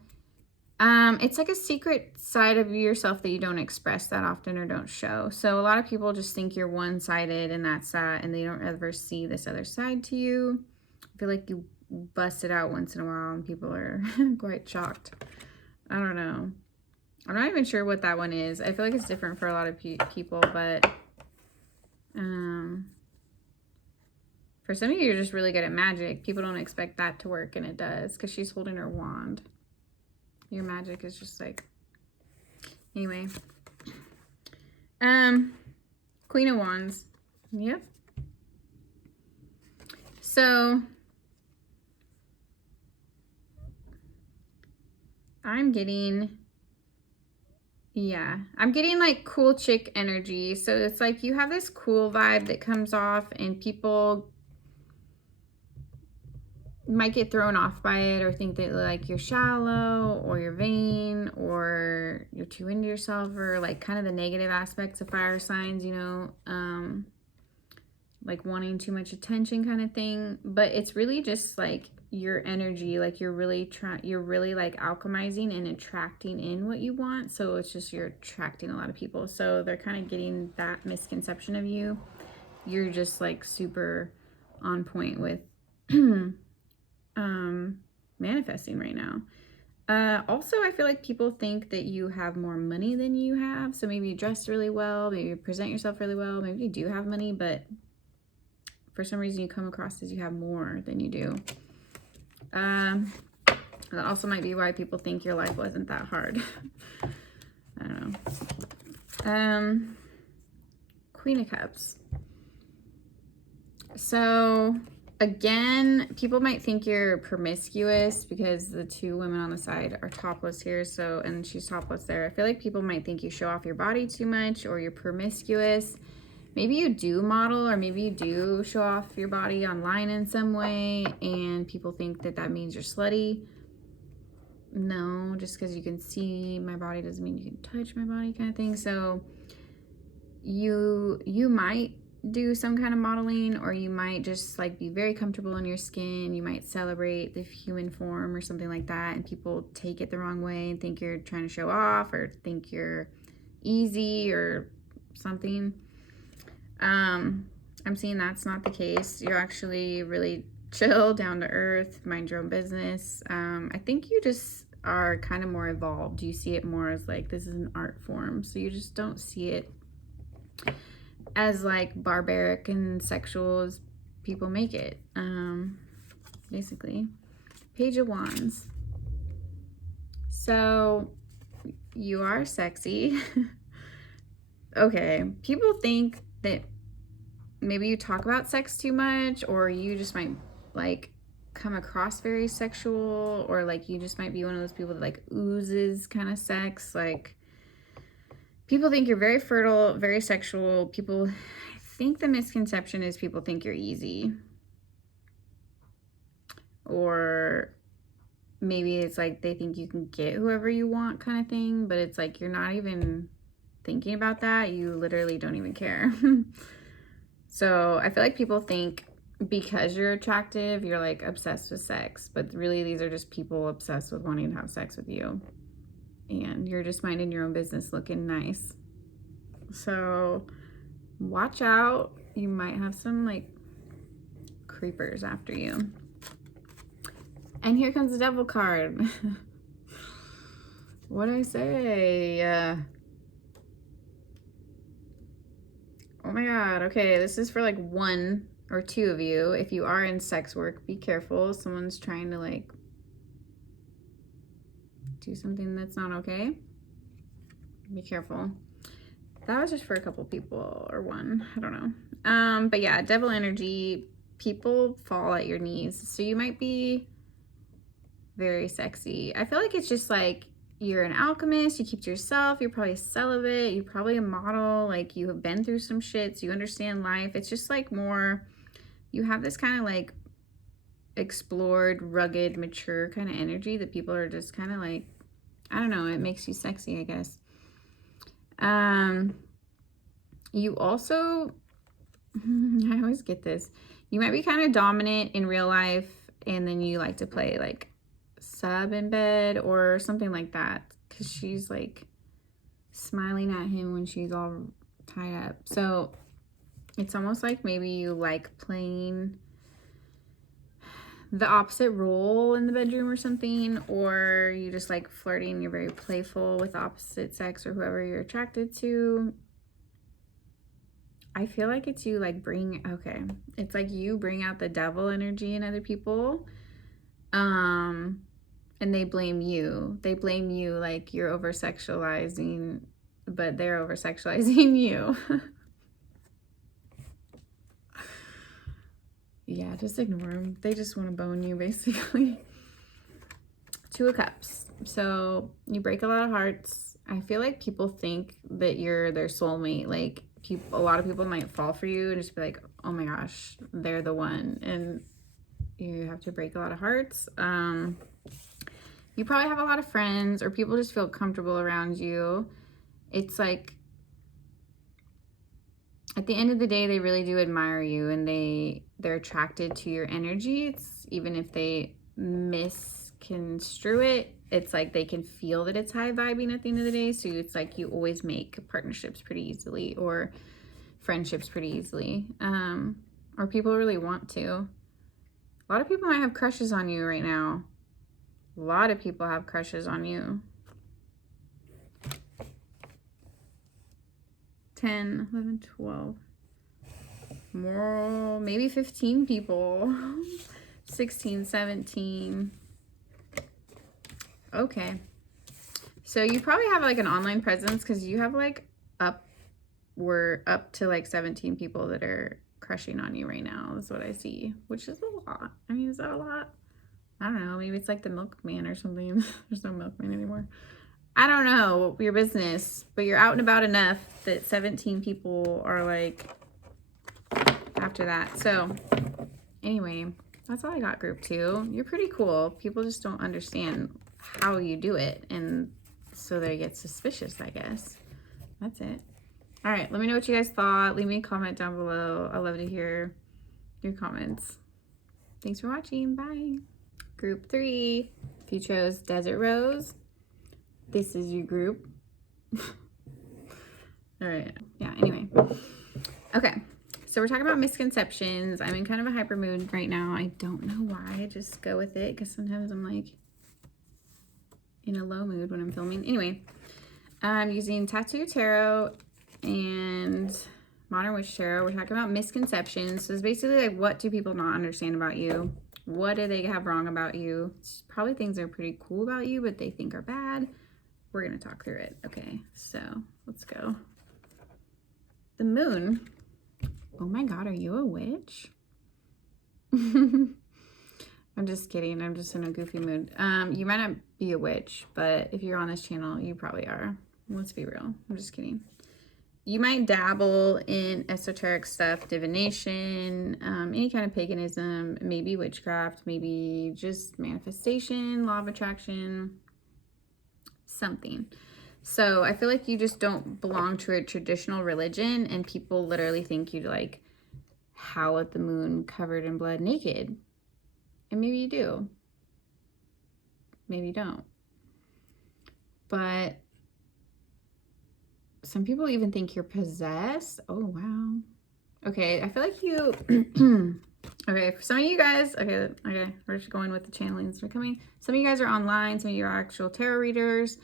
it's like a secret side of yourself that you don't express that often or don't show. So a lot of people just think you're one-sided and that's that, and they don't ever see this other side to you. I feel like you bust it out once in a while and people are quite shocked. I don't know. I'm not even sure what that one is. I feel like it's different for a lot of people, but for some of you, you're just really good at magic. People don't expect that to work, and it does, because she's holding her wand. Your magic is just like, anyway. Queen of Wands. Yep. So I'm getting like cool chick energy. So it's like you have this cool vibe that comes off, and people might get thrown off by it, or think that like you're shallow, or you're vain, or you're too into yourself, or like kind of the negative aspects of fire signs, you know. like wanting too much attention kind of thing, but it's really just like your energy, like you're really like alchemizing and attracting in what you want. So it's just you're attracting a lot of people, so they're kind of getting that misconception of you. You're just like super on point with manifesting right now. Also, I feel like people think that you have more money than you have. So maybe you dress really well, maybe you present yourself really well, maybe you do have money, but for some reason you come across as you have more than you do. That also might be why people think your life wasn't that hard. I don't know. Queen of Cups. So again, people might think you're promiscuous because the two women on the side are topless here. So, and she's topless there. I feel like people might think you show off your body too much, or you're promiscuous. Maybe you do model, or maybe you do show off your body online in some way, and people think that that means you're slutty. No, just because you can see my body doesn't mean you can touch my body, kind of thing. So you might do some kind of modeling, or you might just like be very comfortable in your skin. You might celebrate the human form or something like that, and people take it the wrong way and think you're trying to show off, or think you're easy or something. I'm seeing that's not the case. You're actually really chill, down to earth, mind your own business. I think you just are kind of more evolved. You see it more as like this is an art form, so you just don't see it as like barbaric and sexual as people make it. Basically. Page of Wands. So you are sexy. Okay, people think that maybe you talk about sex too much, or you just might like come across very sexual, or like you just might be one of those people that like oozes kind of sex. Like people think you're very fertile, very sexual. People, I think the misconception is people think you're easy, or maybe it's like they think you can get whoever you want kind of thing, but it's like you're not even thinking about that. You literally don't even care. So I feel like people think because you're attractive, you're like obsessed with sex, but really these are just people obsessed with wanting to have sex with you, and you're just minding your own business looking nice. So watch out. You might have some like creepers after you. And here comes the Devil card. What'd I say? Oh my God. Okay, this is for like one or two of you. If you are in sex work, be careful. Someone's trying to like do something that's not okay. Be careful. That was just for a couple people, or one. I don't know. But yeah, devil energy. People fall at your knees. So you might be very sexy. I feel like it's just like you're an alchemist, you keep to yourself, you're probably celibate, you're probably a model, like you have been through some shit, so you understand life. It's just like more, you have this kind of like explored, rugged, mature kind of energy that people are just kind of like, I don't know, it makes you sexy, I guess. You also, I always get this, you might be kind of dominant in real life, and then you like to play like sub in bed or something like that, because she's like smiling at him when she's all tied up. So it's almost like maybe you like playing the opposite role in the bedroom or something, or you just like flirting, you're very playful with the opposite sex or whoever you're attracted to. I feel like it's you like it's like you bring out the devil energy in other people, and they blame you. They blame you like you're over-sexualizing, but they're over-sexualizing you. Yeah, just ignore them. They just want to bone you, basically. Two of Cups. So you break a lot of hearts. I feel like people think that you're their soulmate. Like a lot of people might fall for you and just be like, oh my gosh, they're the one. And you have to break a lot of hearts. You probably have a lot of friends, or people just feel comfortable around you. It's like at the end of the day, they really do admire you, and they're attracted to your energy. It's, even if they misconstrue it, it's like they can feel that it's high vibing at the end of the day. So it's like you always make partnerships pretty easily, or friendships pretty easily, or people really want to. A lot of people might have crushes on you right now. A lot of people have crushes on you. 10, 11, 12. More, maybe 15 people. 16, 17. Okay. So you probably have like an online presence, because you have like we're up to like 17 people that are crushing on you right now, is what I see, which is a lot. I mean, is that a lot? I don't know. Maybe it's like the milkman or something. There's no milkman anymore. I don't know your business, but you're out and about enough that 17 people are like after that. So anyway, that's all I got, group 2. You're pretty cool. People just don't understand how you do it, and so they get suspicious, I guess. That's it. All right, let me know what you guys thought. Leave me a comment down below. I love to hear your comments. Thanks for watching. Bye. Group 3, if you chose Desert Rose, this is your group. All right. Yeah, anyway. Okay. So we're talking about misconceptions. I'm in kind of a hyper mood right now. I don't know why. I just go with it, because sometimes I'm like in a low mood when I'm filming. Anyway, I'm using Tattoo Tarot and Modern Witch Tarot. We're talking about misconceptions. So it's basically like, what do people not understand about you? What do they have wrong about you? It's probably things that are pretty cool about you, but they think are bad. We're going to talk through it. Okay, so let's go. The moon. Oh my God, are you a witch? I'm just kidding. I'm just in a goofy mood. You might not be a witch, but if you're on this channel, you probably are. Let's be real. I'm just kidding. You might dabble in esoteric stuff, divination, any kind of paganism, maybe witchcraft, maybe just manifestation, law of attraction, something. So I feel like you just don't belong to a traditional religion, and people literally think you like howl at the moon covered in blood naked. And maybe you do. Maybe you don't. But some people even think you're possessed. Oh, wow. Okay, I feel like you... Okay, for some of you guys... Okay, we're just going with the channelings that are coming. Some of you guys are online. Some of you are actual tarot readers.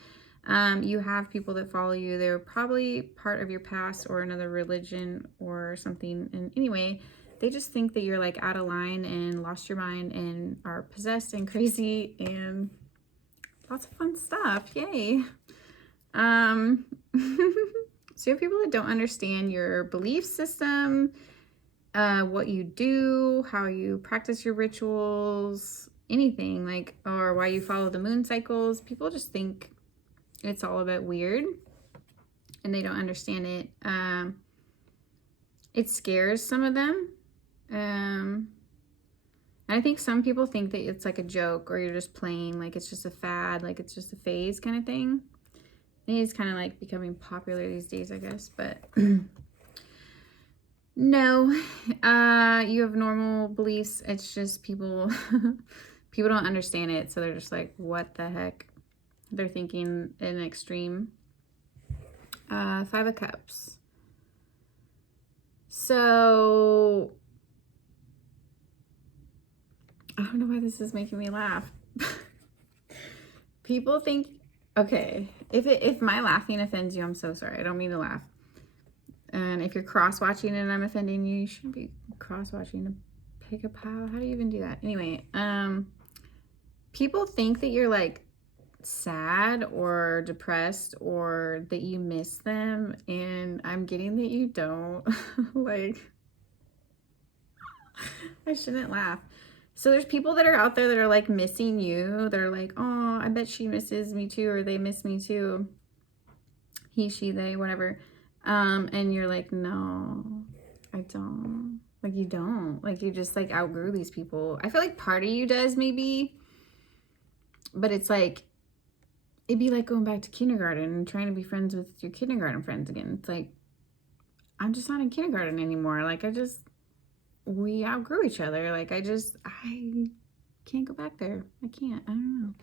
You have people that follow you. They're probably part of your past or another religion or something. And anyway, they just think that you're like out of line and lost your mind and are possessed and crazy and lots of fun stuff. Yay. So you have people that don't understand your belief system, what you do, how you practice your rituals, anything, like, or why you follow the moon cycles. People just think it's all a bit weird and they don't understand it. It scares some of them. I think some people think that it's like a joke, or you're just playing, like it's just a fad, like it's just a phase kind of thing. It is kind of like becoming popular these days, I guess, but no, you have normal beliefs. It's just people, people don't understand it. So they're just like, what the heck? They're thinking in extreme. 5 of Cups. So I don't know why this is making me laugh. People think, okay, if my laughing offends you, I'm so sorry. I don't mean to laugh. And if you're cross-watching and I'm offending you, you shouldn't be cross-watching to pick a pile. How do you even do that? Anyway, people think that you're like sad or depressed or that you miss them, and I'm getting that you don't. Like, I shouldn't laugh. So there's people that are out there that are like missing you. They're like, oh, I bet she misses me too, or they miss me too. He, she, they, whatever. And you're like, no, I don't. Like, you don't. Like, you just like outgrew these people. I feel like part of you does maybe, but it's like, it'd be like going back to kindergarten and trying to be friends with your kindergarten friends again. It's like, I'm just not in kindergarten anymore. Like, we outgrew each other. Like, I can't go back there. I can't. I don't know.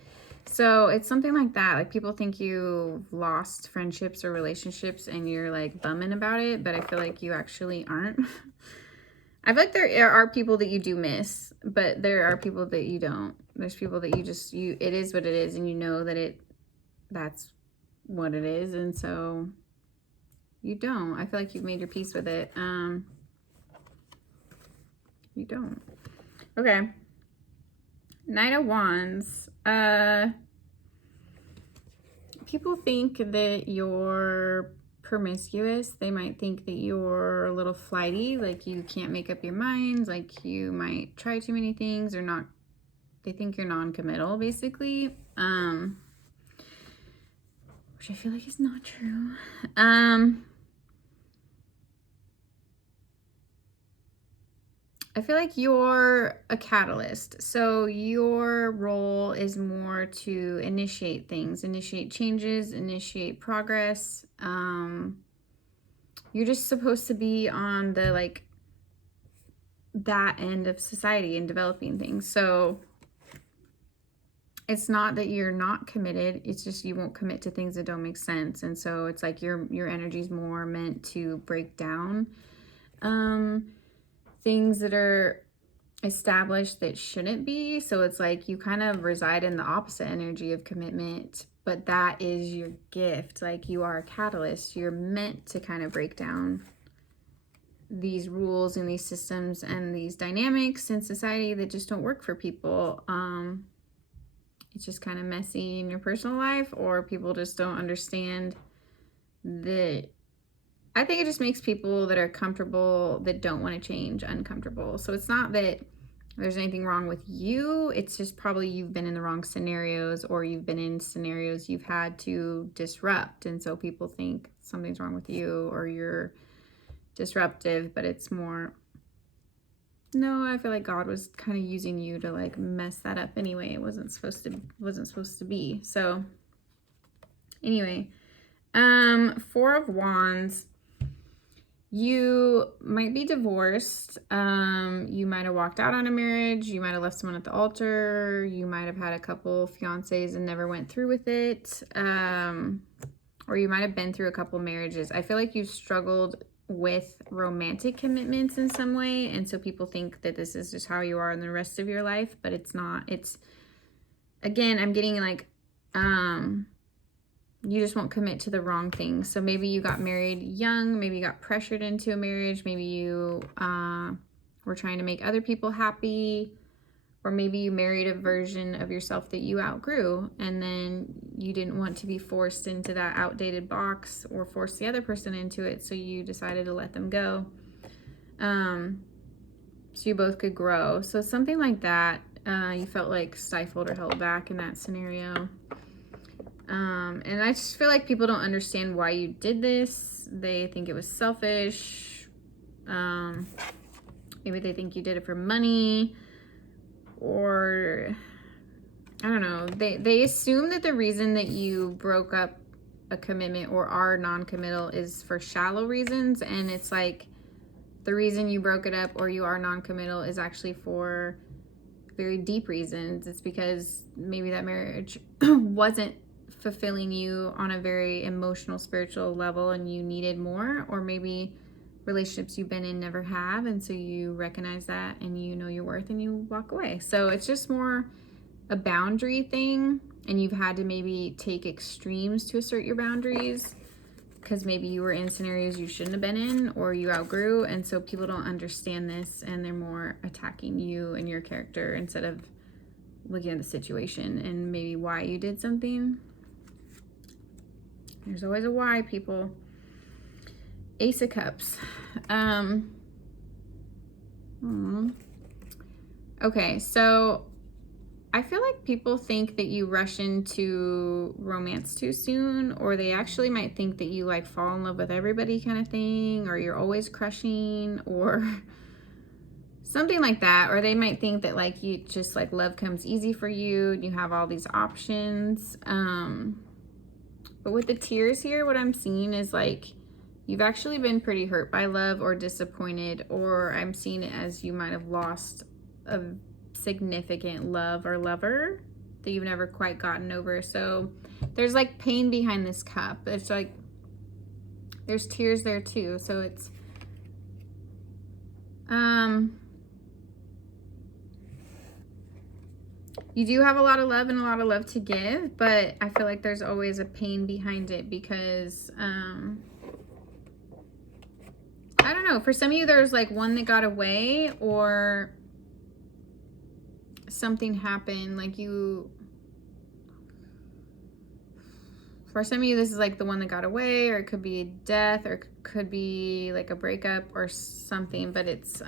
So it's something like that. Like, people think you've lost friendships or relationships and you're like bumming about it, but I feel like you actually aren't. I feel like there are people that you do miss, but there are people that you don't. There's people that it is what it is, and you know that that's what it is, and so you don't. I feel like you've made your peace with it. You don't. Okay. Knight of Wands. People think that you're promiscuous. They might think that you're a little flighty, like you can't make up your minds, like you might try too many things, or not. They think you're non-committal, basically. Which I feel like is not true. I feel like you're a catalyst. So your role is more to initiate things, initiate changes, initiate progress. You're just supposed to be on the, like, that end of society and developing things. So it's not that you're not committed. It's just you won't commit to things that don't make sense. And so it's like your energy is more meant to break down things that are established that shouldn't be. So it's like you kind of reside in the opposite energy of commitment, but that is your gift. Like, you are a catalyst. You're meant to kind of break down these rules and these systems and these dynamics in society that just don't work for people. It's just kind of messy in your personal life, or people just don't understand that. I think it just makes people that are comfortable, that don't want to change, uncomfortable. So it's not that there's anything wrong with you. It's just probably you've been in the wrong scenarios, or you've been in scenarios you've had to disrupt. And so people think something's wrong with you, or you're disruptive, but it's more, no, I feel like God was kind of using you to like mess that up anyway. It wasn't supposed to be. So anyway, Four of Wands. You might be divorced. You might have walked out on a marriage. You might have left someone at the altar. You might have had a couple fiancés and never went through with it. Or you might have been through a couple marriages. I feel like you've struggled with romantic commitments in some way. And so people think that this is just how you are in the rest of your life, but it's not. It's, again, I'm getting like, you just won't commit to the wrong things. So maybe you got married young, maybe you got pressured into a marriage, maybe you were trying to make other people happy, or maybe you married a version of yourself that you outgrew, and then you didn't want to be forced into that outdated box or force the other person into it, so you decided to let them go. So you both could grow. So something like that, you felt like stifled or held back in that scenario. And I just feel like people don't understand why you did this. They think it was selfish. Maybe they think you did it for money, or I don't know. They assume that the reason that you broke up a commitment or are non-committal is for shallow reasons. And it's like the reason you broke it up or you are non-committal is actually for very deep reasons. It's because maybe that marriage wasn't fulfilling you on a very emotional, spiritual level, and you needed more, or maybe relationships you've been in never have, and so you recognize that and you know your worth and you walk away. So it's just more a boundary thing, and you've had to maybe take extremes to assert your boundaries because maybe you were in scenarios you shouldn't have been in, or you outgrew, and so people don't understand this and they're more attacking you and your character instead of looking at the situation and maybe why you did something. There's always a why, people. Ace of Cups. Okay, so I feel like people think that you rush into romance too soon, or they actually might think that you like fall in love with everybody kind of thing, or you're always crushing, or something like that. Or they might think that like you just like love comes easy for you and you have all these options. But with the tears here, what I'm seeing is like You've actually been pretty hurt by love or disappointed, or I'm seeing it as you might have lost a significant love or lover that you've never quite gotten over. So there's like pain behind this cup. It's like there's tears there too. So it's you do have a lot of love and a lot of love to give, but I feel like there's always a pain behind it because I don't know, for some of you there's like one that got away, or something happened, like for some of you this is like the one that got away, or it could be death, or it could be like a breakup or something, but it's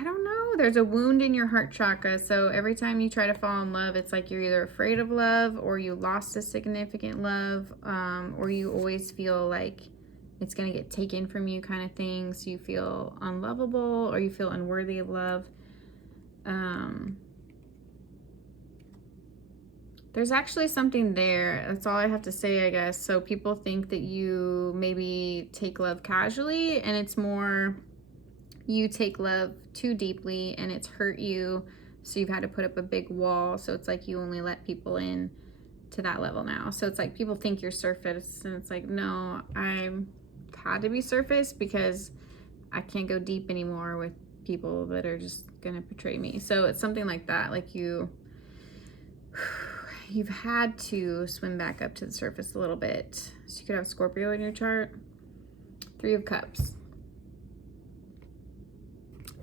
I don't know, there's a wound in your heart chakra. So every time you try to fall in love, it's like you're either afraid of love, or you lost a significant love, or you always feel like it's going to get taken from you kind of thing. So you feel unlovable, or you feel unworthy of love. There's actually something there. That's all I have to say, I guess. So people think that you maybe take love casually, and it's more you take love too deeply and it's hurt you, so you've had to put up a big wall. So it's like you only let people in to that level now. So it's like people think you're surface, and it's like, no, I've had to be surface because I can't go deep anymore with people that are just gonna betray me. So it's something like that, like you've had to swim back up to the surface a little bit. So you could have Scorpio in your chart. 3 of Cups.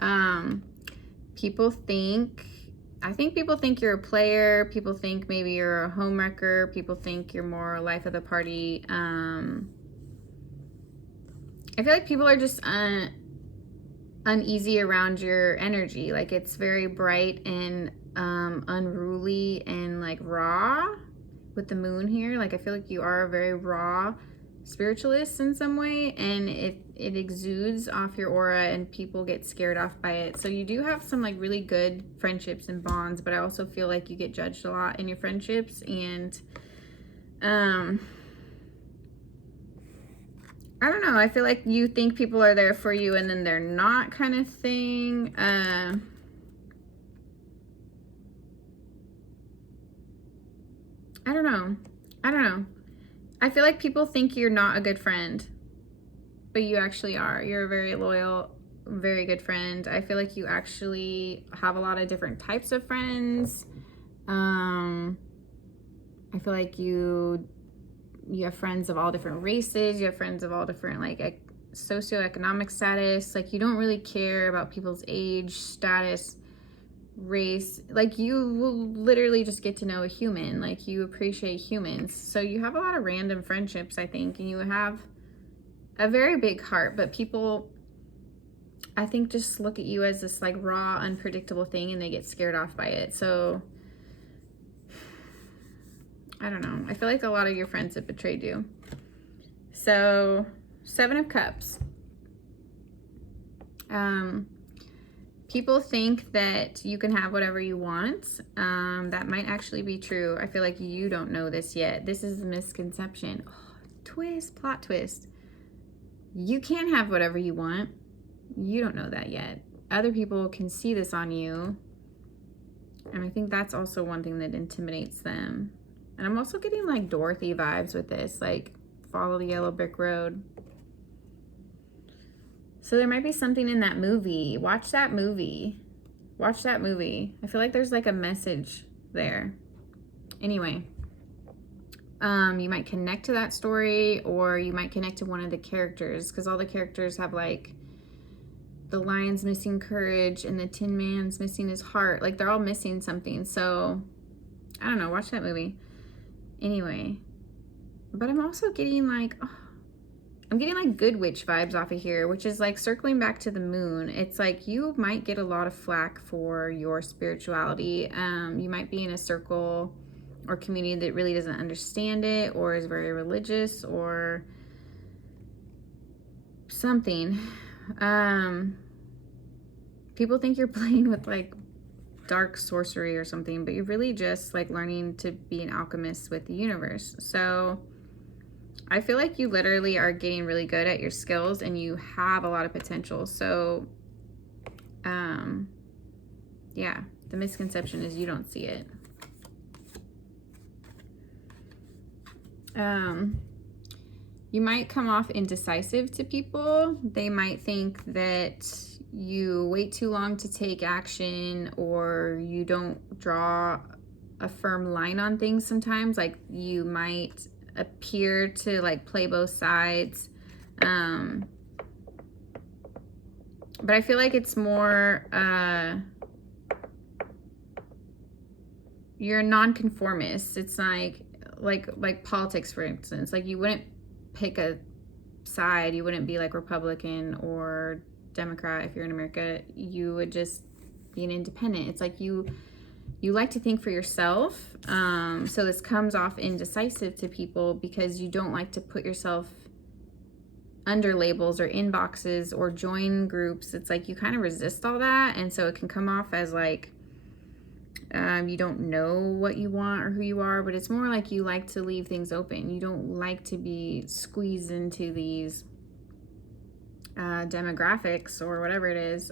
I think people think you're a player. People think maybe you're a homewrecker. People think you're more life of the party. I feel like people are just uneasy around your energy. Like it's very bright and unruly and like raw with the moon here. Like I feel like you are a very raw spiritualist in some way, and it exudes off your aura and people get scared off by it. So you do have some like really good friendships and bonds, but I also feel like you get judged a lot in your friendships, and I don't know, I feel like you think people are there for you and then they're not, kind of thing. I don't know. I feel like people think you're not a good friend, but you actually are. You're a very loyal, very good friend. I feel like you actually have a lot of different types of friends. I feel like you have friends of all different races. You have friends of all different like socioeconomic status. Like you don't really care about people's age, status, race. Like you will literally just get to know a human. Like you appreciate humans. So you have a lot of random friendships, I think, and you have a very big heart, but people, I think, just look at you as this like raw, unpredictable thing, and they get scared off by it. So I don't know, I feel like a lot of your friends have betrayed you. So 7 of Cups. People think that you can have whatever you want. That might actually be true. I feel like you don't know this yet. This is a misconception. Oh, twist, plot twist. You can have whatever you want. You don't know that yet. Other people can see this on you. And I think that's also one thing that intimidates them. And I'm also getting like Dorothy vibes with this, like follow the yellow brick road. So there might be something in that movie. Watch that movie. Watch that movie. I feel like there's like a message there. Anyway, you might connect to that story, or you might connect to one of the characters, because all the characters have like the lion's missing courage and the Tin Man's missing his heart. Like they're all missing something. So I don't know. Watch that movie. Anyway, but I'm also getting like, I'm getting like good witch vibes off of here, which is like circling back to the moon. It's like you might get a lot of flack for your spirituality. You might be in a circle or community that really doesn't understand it, or is very religious or something. People think you're playing with like dark sorcery or something, but you're really just like learning to be an alchemist with the universe. So I feel like you literally are getting really good at your skills and you have a lot of potential. So, yeah, the misconception is you don't see it. You might come off indecisive to people. They might think that you wait too long to take action, or you don't draw a firm line on things sometimes. Like, you might appear to like play both sides. But I feel like it's more, you're a nonconformist. It's like politics, for instance. Like, you wouldn't pick a side. You wouldn't be like Republican or Democrat if you're in America. You would just be an independent. It's like you like to think for yourself. So this comes off indecisive to people because you don't like to put yourself under labels or in boxes or join groups. It's like you kind of resist all that, and so it can come off as like you don't know what you want or who you are, but it's more like you like to leave things open. You don't like to be squeezed into these demographics or whatever it is.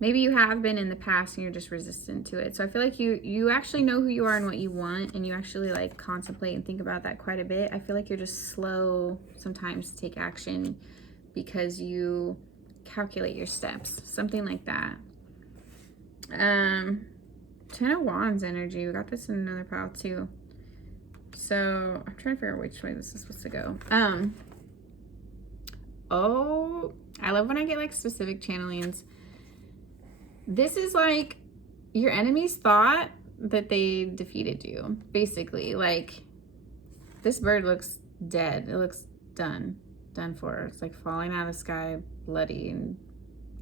Maybe you have been in the past and you're just resistant to it. So I feel like you actually know who you are and what you want, and you actually like contemplate and think about that quite a bit. I feel like you're just slow sometimes to take action because you calculate your steps, something like that. 10 of Wands energy. We got this in another pile too. So I'm trying to figure out which way this is supposed to go. Oh, I love when I get like specific channelings. This is like your enemies thought that they defeated you, basically. Like, this bird looks dead. It looks done for. It's like falling out of the sky, bloody and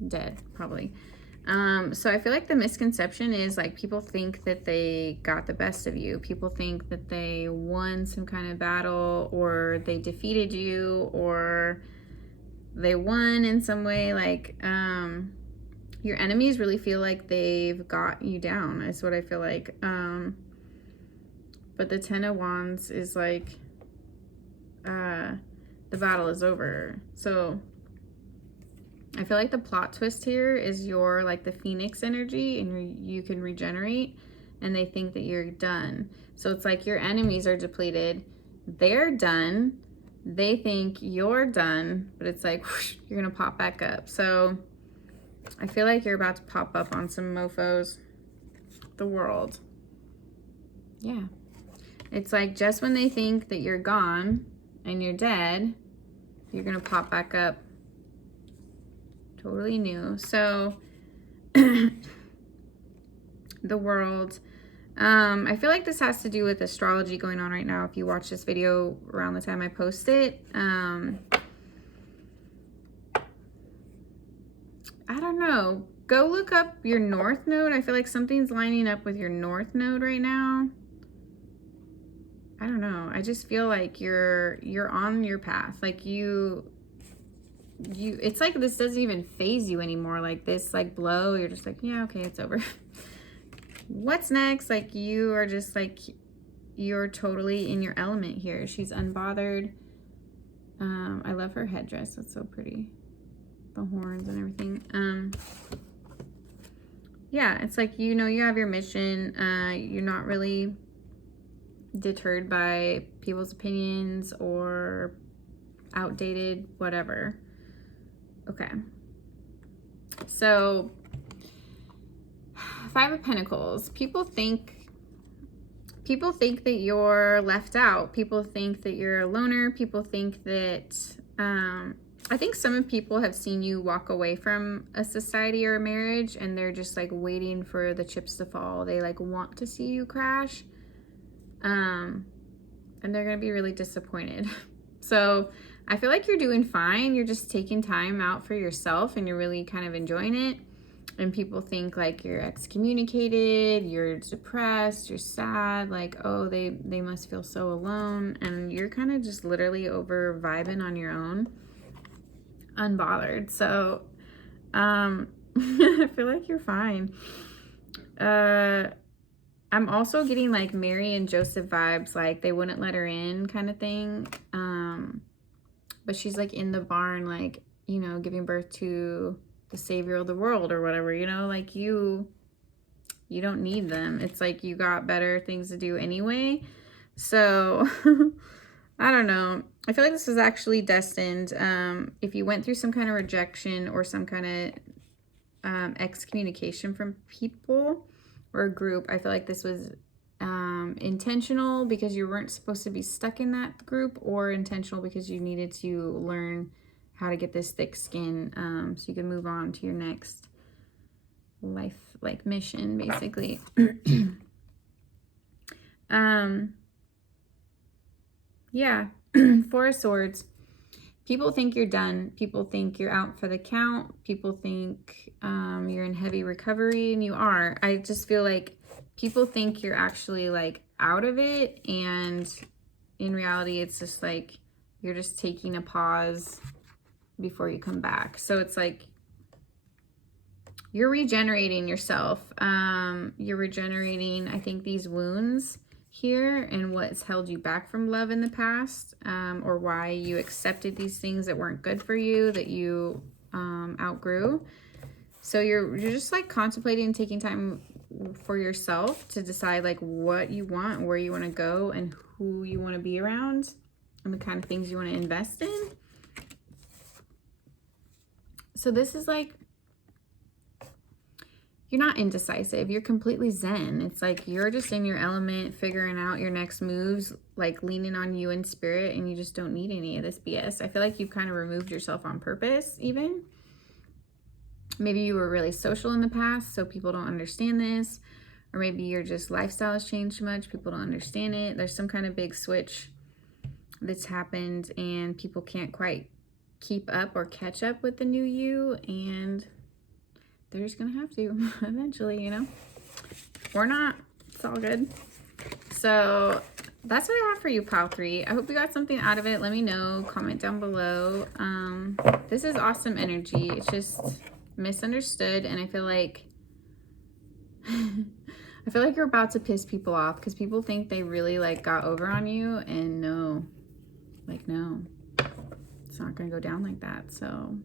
dead, probably. So I feel like the misconception is like people think that they got the best of you. People think that they won some kind of battle, or they defeated you, or they won in some way. Like, your enemies really feel like they've got you down, is what I feel like. But the 10 of Wands is like, the battle is over. So I feel like the plot twist here is you're like the Phoenix energy, and you can regenerate, and they think that you're done. So it's like your enemies are depleted. They're done. They think you're done, but it's like, whoosh, you're going to pop back up. So I feel like you're about to pop up on some mofos. The World. Yeah. It's like just when they think that you're gone and you're dead, you're going to pop back up. Totally new. So the World. I feel like this has to do with astrology going on right now. If you watch this video around the time I post it, I don't know. Go look up your North Node. I feel like something's lining up with your North Node right now. I don't know. I just feel like you're on your path. Like it's like this doesn't even phase you anymore. Like this like blow, you're just like, yeah, okay, it's over. What's next? Like you are just like, you're totally in your element here. She's unbothered. I love her headdress. It's so pretty. The horns and everything. Yeah, it's like, you know, you have your mission. You're not really deterred by people's opinions or outdated whatever. Okay, so 5 of Pentacles. People think that you're left out. People think that you're a loner. People think that I think some people have seen you walk away from a society or a marriage, and they're just like waiting for the chips to fall. They like want to see you crash, and they're gonna be really disappointed. So I feel like you're doing fine. You're just taking time out for yourself, and you're really kind of enjoying it. And people think like you're excommunicated, you're depressed, you're sad, like, oh, they must feel so alone. And you're kind of just literally over vibing on your own, unbothered. So I feel like you're fine. I'm also getting like Mary and Joseph vibes, like they wouldn't let her in kind of thing. But she's like in the barn, like, you know, giving birth to the savior of the world or whatever, you know, like you don't need them. It's like you got better things to do anyway. So I don't know. I feel like this was actually destined. If you went through some kind of rejection or some kind of excommunication from people or a group, I feel like this was intentional because you weren't supposed to be stuck in that group, or intentional because you needed to learn how to get this thick skin so you can move on to your next life, like, mission, basically. Yeah. Four of Swords. People think you're done. People think you're out for the count. People think you're in heavy recovery, and you are. I just feel like people think you're actually like out of it, and in reality it's just like you're just taking a pause before you come back. So it's like you're regenerating yourself. You're regenerating, I think, these wounds here and what's held you back from love in the past, or why you accepted these things that weren't good for you, that you outgrew. So you're just like contemplating, taking time for yourself to decide like what you want, where you want to go, and who you want to be around, and the kind of things you want to invest in. So this is like, you're not indecisive. You're completely zen. It's like you're just in your element, figuring out your next moves, like leaning on you in spirit, and you just don't need any of this BS. I feel like you've kind of removed yourself on purpose, even. Maybe you were really social in the past, so people don't understand this. Or maybe your just lifestyle has changed too much. People don't understand it. There's some kind of big switch that's happened, and people can't quite keep up or catch up with the new you, and they're just gonna have to eventually, you know, or not. It's all good. So that's what I have for you, pile 3. I hope you got something out of it. Let me know. Comment down below. This is awesome energy. It's just misunderstood, and I feel like you're about to piss people off because people think they really like got over on you, and no, like, no, it's not gonna go down like that. So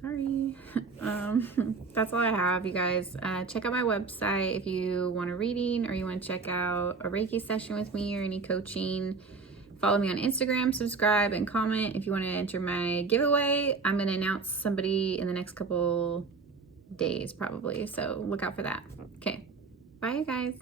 sorry. That's all I have, you guys. Check out my website if you want a reading, or you want to check out a Reiki session with me, or any coaching. Follow me on Instagram, subscribe, and comment if you want to enter my giveaway. I'm going to announce somebody in the next couple days probably, so look out for that. Okay, bye you guys.